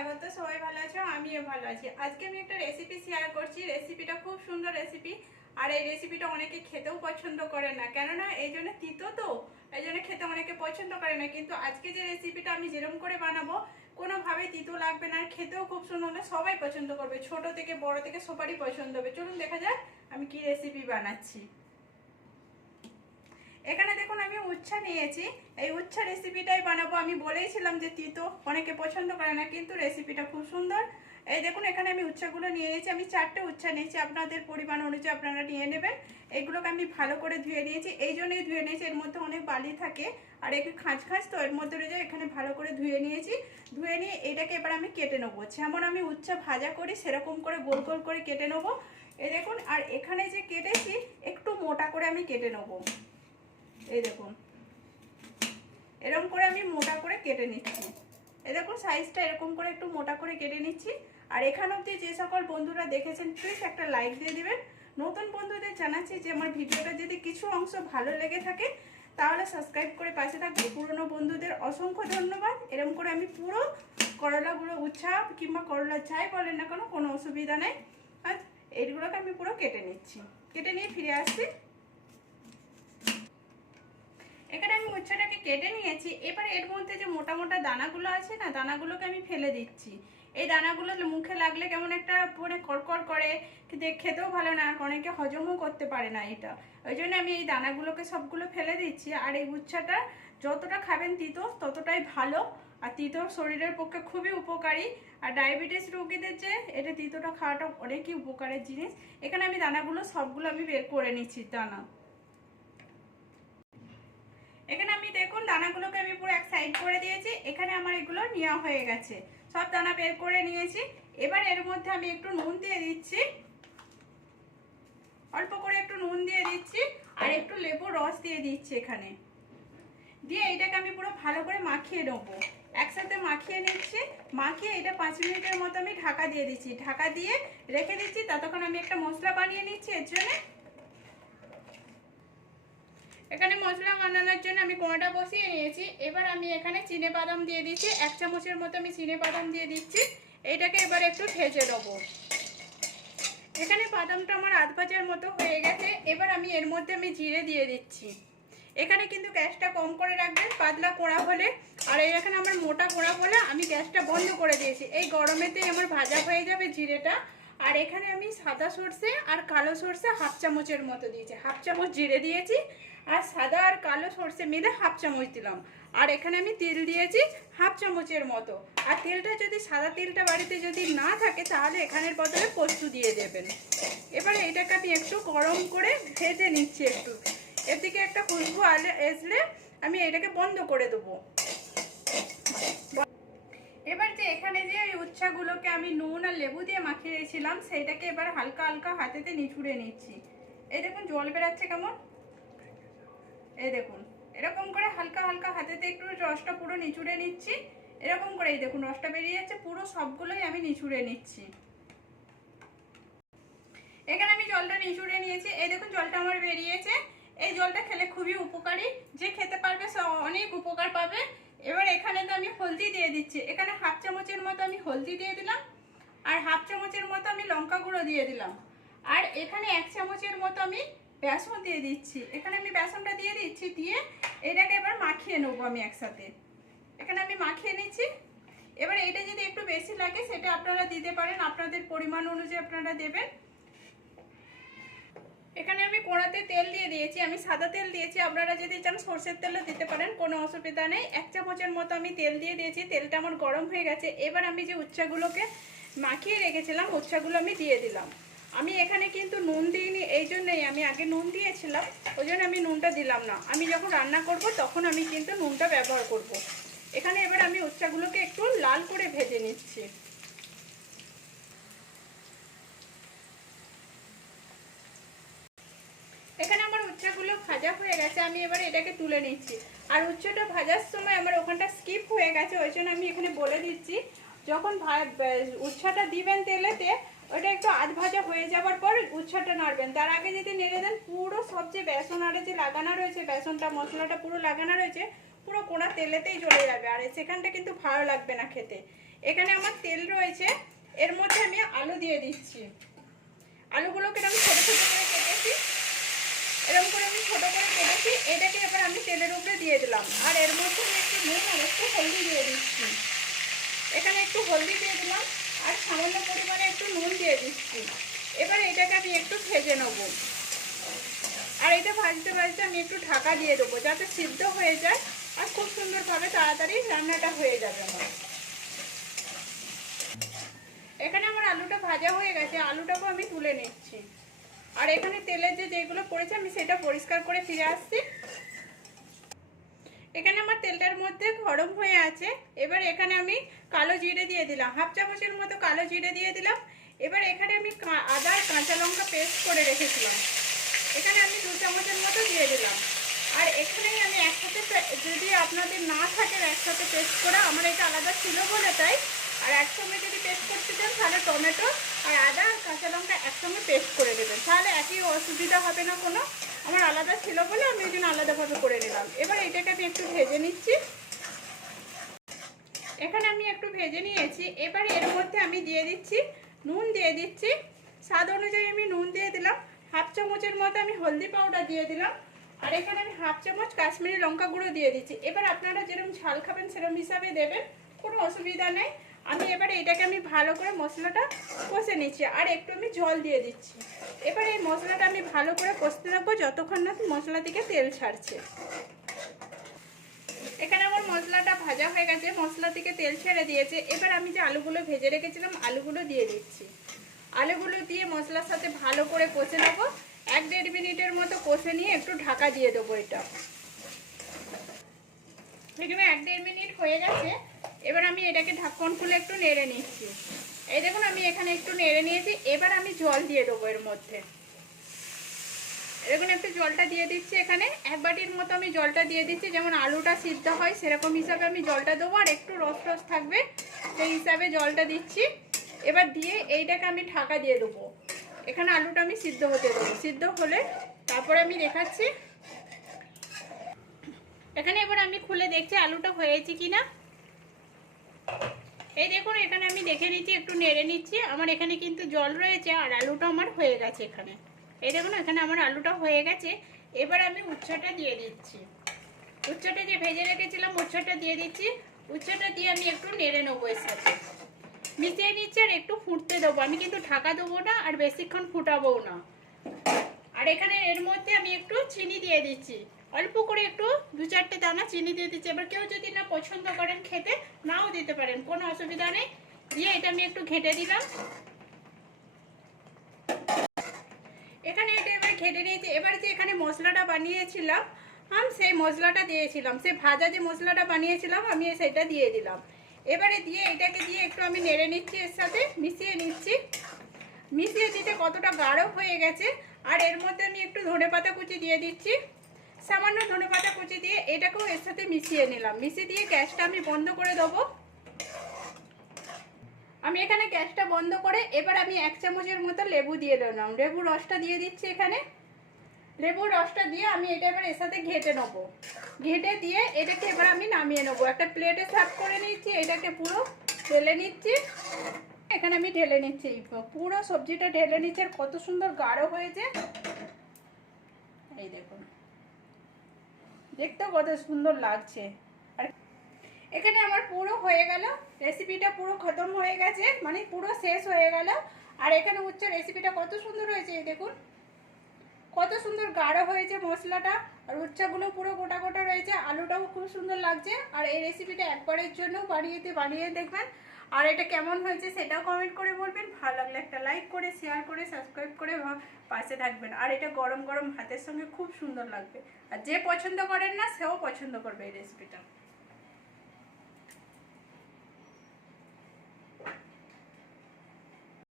স্বাগত সবাই ভালো আছো? আমিও ভালো আছি। আজকে আমি একটা রেসিপি শেয়ার করছি। রেসিপিটা খুব সুন্দর রেসিপি আর এই রেসিপিটা অনেকে খেতেও পছন্দ করে না। কেননা এই জন্য তিতো তো। এই জন্য খেতে অনেকে পছন্দ করে না। কিন্তু আজকে যে রেসিপিটা আমি যেরকম করে বানাবো, কোনোভাবেই তিতো লাগবে না। আর খেতেও খুব সুন্দর হবে। সবাই পছন্দ করবে। ছোট থেকে, বড় থেকে সবারই পছন্দ হবে। চলুন দেখা যাক আমি কি রেসিপি বানাচ্ছি। এখানে দেখুন আমি উচ্ছা নিয়েছি। এই উচ্ছা রেসিপিটাই বানাবো। আমি বলেইছিলাম যে তিতো অনেকে পছন্দ করে না, কিন্তু রেসিপিটা খুব সুন্দর। এই দেখুন, এখানে আমি উচ্ছাগুলো নিয়ে নিয়েছি। আমি চারটে উচ্ছা নিয়েছি। আপনাদের পরিমাণ অনুযায়ী আপনারা নিয়ে নেবেন। এগুলোকে আমি ভালো করে ধুয়ে নিয়েছি। এই জন্যই ধুয়ে নিয়েছি। এর মধ্যে অনেক বালি থাকে। আর একটু খাঁচ খাঁচ তো এর মধ্যে রয়েছে এখানে ভালো করে ধুয়ে নিয়েছি। ধুয়ে নিয়ে এটাকে এবার আমি কেটে নেব। যেমন আমি উচ্ছা ভাজা করি, সেরকম করে গোল গোল করে কেটে নেব। এই দেখুন, আর এখানে যে কেটেছি, একটু মোটা করে আমি কেটে নেব। এই দেখুন। এরকম করে আমি মোটা করে কেটে নিচ্ছি। এই দেখুন সাইজটা এরকম করে একটু মোটা করে কেটে নিচ্ছি। আর এখান অবধি যে সকল বন্ধুরা দেখেছেন প্লিজ একটা লাইক দিয়ে দিবেন। নতুন বন্ধুদের জানাচ্ছি যে আমার ভিডিওটা যদি কিছু অংশ ভালো লেগে থাকে, তাহলে সাবস্ক্রাইব করে পাশে থাকবে। পুরনো বন্ধুদের অসংখ্য ধন্যবাদ। এরকম করে আমি পুরো করলাগুলো উচ্ছা কিংবা করলা যাই বলেন না কোনো কোনো অসুবিধা নেই। আর এইগুলোকে আমি পুরো কেটে নিচ্ছি। কেটে নিয়ে ফিরে আসছি। এখানে আমি উচ্ছটাকে কেটে নিয়েছি। এবারে এর মধ্যে যে মোটা মোটা দানাগুলো আছে না, দানাগুলোকে আমি ফেলে দিচ্ছি। এই দানাগুলো মুখে লাগলে কেমন একটা মানে কড়কড় করে খেতেও ভালো না অনেকে হজমও করতে পারে না এটা। ওই জন্য আমি এই দানাগুলোকে সবগুলো ফেলে দিচ্ছি, আর এই উচ্ছাটা যতটা খাবেন তিতো, ততটাই ভালো। আর তিতো শরীরের পক্ষে খুবই উপকারী। আর ডায়াবেটিস রোগীদের যে, এটা তিতোটা খাওয়াটা অনেকই উপকারের জিনিস। এখানে আমি দানাগুলো সবগুলো আমি বের করে নিচ্ছি দানা। এখানে আমি দেখুন দানাগুলোকে আমি পুরো এক সাইড করে দিয়েছি, এখানে আমার এগুলো নেওয়া হয়ে গেছে। সব দানা বের করে নিয়েছি। এবার এর মধ্যে আমি একটু নুন দিয়ে দিচ্ছি। অল্প করে একটু নুন দিয়ে দিচ্ছি আর একটু লেবুর রস দিয়ে দিচ্ছি এখানে। দিয়ে এটাকে আমি পুরো ভালো করে মাখিয়ে নেব। একসাথে মাখিয়ে নিচ্ছি। মাখিয়ে এটা পাঁচ মিনিটের মতো আমি ঢাকা দিয়ে দিচ্ছি। ঢাকা দিয়ে রেখে দিচ্ছি, ততক্ষণ আমি একটা মশলা বানিয়ে নিচ্ছি এর জন্যে এখানে মশলা বানানোর জন্য আমি কোনোটা বসিয়ে নিয়েছি। এবার আমি এখানে চিনে বাদাম দিয়ে দিচ্ছি। এক চামচের মতো আমি চিনে বাদাম দিয়ে দিচ্ছি। এইটাকে এবার একটু ভেজে নেব। এখানে বাদামটা আমার আধ ভাজার মতো হয়ে গেছে। এবার আমি এর মধ্যে আমি জিরে দিয়ে দিচ্ছি। এখানে কিন্তু গ্যাসটা কম করে রাখবেন, পাতলা কোড়া হলে। আর এখানে আমার মোটা কোড়া হলে আমি গ্যাসটা বন্ধ করে দিয়েছি। এই গরমেতেই আমার ভাজা হয়ে যাবে জিরেটা। আর এখানে আমি সাদা সর্ষে আর কালো সর্ষে হাফ চামচের মতো দিয়েছি। হাফ চামচ জিরে দিয়েছি। আর সাদা আর কালো সর্ষে মিলে হাফ চামচ দিলাম। আর এখানে আমি তেল দিয়েছি হাফ চামচের মতো। আর তেলটা যদি, সাদা তেলটা বাড়িতে যদি না থাকে, তাহলে এখানের বদলে পোস্ত দিয়ে দেবেন। এবারে এটাকে আমি একটু গরম করে ভেজে নিচ্ছি একটু। এর একটা খুশবু আলে আসলে আমি এটাকে বন্ধ করে দেবো। এবার যে এখানে যে উচ্ছাগুলোকে আমি নুন আর লেবু দিয়ে মাখিয়ে সেইটাকে এবার হালকা হালকা হাতেতে নিচুড়ে নিচ্ছি। এই দেখুন, জল বেরাচ্ছে কেমন? এই দেখুন, এরকম করে হালকা হালকা হাতেতে একটু রসটা পুরো নিচুড়ে নিচ্ছি। এরকম করে এই দেখুন, রসটা বেরিয়ে যাচ্ছে, পুরো সবগুলোই আমি নিচুড়ে নিচ্ছি। এখানে আমি জলটা নিচুড়ে নিয়েছি। এই দেখুন, জলটা আমার বেরিয়েছে। এই জলটা খেলে খুবই উপকারী। যে খেতে পারবে সে অনেক উপকার পাবে। এবার এখানে তো আমি হলদি দিয়ে দিচ্ছি। এখানে হাফ চামচের মতো আমি হলদি দিয়ে দিলাম। আর হাফ চামচের মতো আমি লঙ্কা গুঁড়ো দিয়ে দিলাম। আর এখানে এক চামচের মতো আমি বেসন দিয়ে দিচ্ছি। এখানে আমি বেসনটা দিয়ে দিচ্ছি, দিয়ে এটাকে এবার মাখিয়ে নেব আমি একসাথে। এখানে আমি মাখিয়ে নিচ্ছি। এবার এটা যদি একটু বেশি লাগে, সেটা আপনারা দিতে পারেন। আপনাদের পরিমাণ অনুযায়ী আপনারা দেবেন। এখানে আমি কোড়াতে তেল দিয়ে দিয়েছি, আমি সাদা তেল দিয়েছি। আপনারা যদি চান সর্ষের তেলও দিতে পারেন, কোনো অসুবিধা নেই। এক চামচের মতো আমি তেল দিয়ে দিয়েছি, তেলটা আমার গরম হয়ে গেছে। এবার আমি যে উচ্ছাগুলোকে মাখিয়ে রেখেছিলাম, উচ্ছাগুলো আমি দিয়ে দিলাম। আমি এখানে কিন্তু নুন দিইনি, এই জন্যই আমি আগে নুন দিয়েছিলাম, ওই জন্য আমি নুনটা দিলাম না। আমি যখন রান্না করব, তখন আমি কিন্তু নুনটা ব্যবহার করব। এখানে এবার আমি উচ্ছাগুলোকে একটু লাল করে ভেজে নিচ্ছি। এখানে আমার উচ্ছাগুলো ভাজা হয়ে গেছে, আমি এবার এটাকে তুলে নিচ্ছি। আর উচ্ছটা ভাজার সময় আমার ওখানটা স্কিপ হয়ে গেছে, ওই জন্য আমি এখানে বলে দিচ্ছি, যখন উচ্ছাটা দিবেন তেলেতে ওটা একটু আধ ভাজা হয়ে যাওয়ার পর উচ্ছাটা নাড়বেন। তার আগে যদি নেড়ে দেন, পুরো সব যে বেসন আরে যে লাগানো রয়েছে, বেসনটা, মশলাটা পুরো লাগানো রয়েছে, পুরো কোনা তেলেতেই চলে যাবে। আর সেখানটা কিন্তু ভালো লাগবে না খেতে। এখানে আমার তেল রয়েছে, এর মধ্যে আমি আলু দিয়ে দিচ্ছি। আলুগুলোকে আমি ছোটো ছোটো করে কেটেছি। এরকম করে আমি ছোটো করে কেটেছি। এটাকে এবার আমি তেলের উপরে দিয়ে দিলাম। আর এর মধ্যে আমি একটু নুন আর একটু হলদি দিয়ে দিচ্ছি। এখানে একটু হলদি দিয়ে দিলাম। আর সামান্য পরিমাণে একটু নুন দিয়ে দিচ্ছি। এবার এটাকে আমি একটু ভেজে নেব। আর এটা ভাজতে ভাজতে আমি একটু ঢাকা দিয়ে দেবো, যাতে সিদ্ধ হয়ে যায় আর খুব সুন্দরভাবে তাড়াতাড়ি রান্নাটা হয়ে যাবে আমার। এখানে আমার আলুটা ভাজা হয়ে গেছে, আলুটাকেও আমি তুলে নিচ্ছি। আর এখানে তেলের যে যেগুলো পড়েছে, আমি সেটা পরিষ্কার করে ফিরে আসছি। এখানে আমার তেলটার মধ্যে গরম হয়ে আছে। এবার এখানে আমি কালো জিরে দিয়ে দিলাম। হাফ চামচের মতো কালো জিরে দিয়ে দিলাম। এবার এখানে আমি আদা কাঁচা লঙ্কা পেস্ট করে রেখেছিলাম। এখানে আমি দু চামচের মতো দিয়ে দিলাম। আর এখানেই আমি একসাথে যদি আপনাদের না থাকে একসাথে পেস্ট করা, আমার এটা আলাদা ছিল বলে তাই। আর একসঙ্গে যদি পেস্ট করতে চান, তাহলে টমেটো আর আদা আর কাঁচা লঙ্কা একসঙ্গে পেস্ট করে দেবেন। তাহলে একই অসুবিধা হবে না কোনো। আমার আলাদা ছিল বলে আমি ওই জন্য আলাদাভাবে করে নিলাম। এবার এটাকে আমি একটু ভেজে নিচ্ছি। এখানে আমি একটু ভেজে নিয়েছি। এবার এর মধ্যে আমি দিয়ে দিচ্ছি, নুন দিয়ে দিচ্ছি। স্বাদ অনুযায়ী আমি নুন দিয়ে দিলাম। হাফ চামচের মতো আমি হলদি পাউডার দিয়ে দিলাম। আর এখানে আমি হাফ চামচ কাশ্মীরি লঙ্কা গুঁড়ো দিয়ে দিচ্ছি। এবার আপনারা যেরকম ঝাল খাবেন সেরকম হিসাবে দেবেন, কোনো অসুবিধা নেই। আমি এবারে এটাকে আমি ভালো করে মশলাটা কষে নিচ্ছি। আর একটু আমি জল দিয়ে দিচ্ছি। এবার এই মশলাটা আমি ভালো করে কষতে রাখব যতক্ষণ না মশলা থেকে তেল ছাড়ছে। এখানে আমার মশলাটা ভাজা হয়ে গেছে, মশলা থেকে তেল ছেড়ে দিয়েছে। এবার আমি যে আলুগুলো ভেজে রেখেছিলাম, আলুগুলো দিয়ে দিচ্ছি। আলুগুলো দিয়ে মশলার সাথে ভালো করে কষে নেব। এক দেড় মিনিটের মতো কষে নিয়ে একটু ঢাকা দিয়ে দেবো এটা। এখানে এক দেড় মিনিট হয়ে গেছে। এবার আমি এটাকে ঢাকন খুলে একটু নেড়ে নিচ্ছি। এই দেখুন, আমি এখানে একটু নেড়ে নিয়েছি। এবার আমি জল দিয়ে দেবো এর মধ্যে। দেখুন একটু জলটা দিয়ে দিচ্ছি এখানে। এক বাটির মতো আমি জলটা দিয়ে দিচ্ছি। যেমন আলুটা সিদ্ধ হয়, সেরকম হিসাবে আমি জলটা দেবো। আর একটু রস রস থাকবে, সেই হিসাবে জলটা দিচ্ছি। এবার দিয়ে এইটাকে আমি ঢাকা দিয়ে দেবো। এখানে আলুটা আমি সিদ্ধ হতে দেবো। সিদ্ধ হলে তারপরে আমি দেখাচ্ছি। এখানে এবার আমি খুলে দেখছি আলুটা হয়েছে কি না এই দেখুন, এখানে আমি দেখে নিচ্ছি, একটু নেড়ে নিচ্ছি। আমার এখানে কিন্তু জল রয়েছে, আর আলুটা আমার হয়ে গেছে এখানে। এই দেখুন, এখানে আমার আলুটা হয়ে গেছে। এবার আমি উচ্ছটা দিয়ে দিচ্ছি। উচ্ছটা যে ভেজে রেখেছিলাম, উচ্ছটা দিয়ে দিচ্ছি। উচ্ছটা দিয়ে আমি একটু নেড়ে নেব এর সাথে। মিশিয়ে নিচ্ছি আর একটু ফুটতে দেবো। আমি কিন্তু ঢাকা দেবো না আর বেশিক্ষণ ফুটাবো না। আর এখানে এর মধ্যে আমি একটু চিনি দিয়ে দিচ্ছি। অল্প করে একটু দু চারটে দানা চিনি দিয়ে দিচ্ছি। এবার কেউ যদি না পছন্দ করেন খেতে, নাও দিতে পারেন। কোনো অসুবিধা নেই। দিয়ে এটা আমি একটু ঘেটে দিলাম। এখানে এটা এবার ঘেটে নিয়েছি। এবার যে এখানে মশলাটা বানিয়েছিলাম, আমি, সেই মশলাটা দিয়েছিলাম। সে ভাজা যে মশলাটা বানিয়েছিলাম, আমি সেটা দিয়ে দিলাম। এবারে দিয়ে এটাকে দিয়ে একটু আমি নেড়ে নিচ্ছি এর সাথে, মিশিয়ে নিচ্ছি। মিশিয়ে দিতে কতটা গাঢ় হয়ে গেছে, আর এর মধ্যে আমি একটু ধনে পাতা কুচি দিয়ে দিচ্ছি। সামান্য ধনে পাতা কুচি দিয়ে এটাকেও এর সাথে মিশিয়ে নিলাম। মিশিয়ে দিয়ে গ্যাসটা আমি বন্ধ করে দেবো। আমি এখানে গ্যাসটা বন্ধ করে এবার আমি এক চামচের মতো লেবু দিয়ে দিলাম। লেবু রসটা দিয়ে দিচ্ছি এখানে। লেবুর রসটা দিয়ে আমি এটা এবার এর সাথে ঘেটে নেব। ঘেটে দিয়ে এটাকে এবার আমি নামিয়ে নেব। একটা প্লেটে সার্ভ করে নিচ্ছি এটাকে পুরো ঢেলে নিচ্ছি। এখানে আমি ঢেলে নিচ্ছি। পুরো সবজিটা ঢেলে নিচ্ছি, আর কত সুন্দর গাঢ় হয়েছে। এই দেখুন। দেখতেও কত সুন্দর লাগছে আর এখানে আমার পুরো হয়ে গেল। রেসিপিটা পুরো খতম হয়ে গেছে মানে পুরো শেষ হয়ে গেল। আর এখানে উচ্চ রেসিপিটা কত সুন্দর হয়েছে দেখুন। কত সুন্দর গাঢ় হয়েছে মশলাটা, আর উচ্চাগুলো পুরো গোটা গোটা রয়েছে, আলুটাও খুব সুন্দর লাগছে। আর এই রেসিপিটা একবারের জন্য বানিয়েতে বানিয়ে দেখবেন। আর এটা কেমন হয়েছে সেটাও কমেন্ট করে বলবেন। ভালো লাগলে একটা লাইক করে শেয়ার করে সাবস্ক্রাইব করে পাশে থাকবেন। আর এটা গরম গরম ভাতের সঙ্গে খুব সুন্দর লাগবে। আর যে পছন্দ করেন না, সেও পছন্দ করবে এই রেসিপিটা।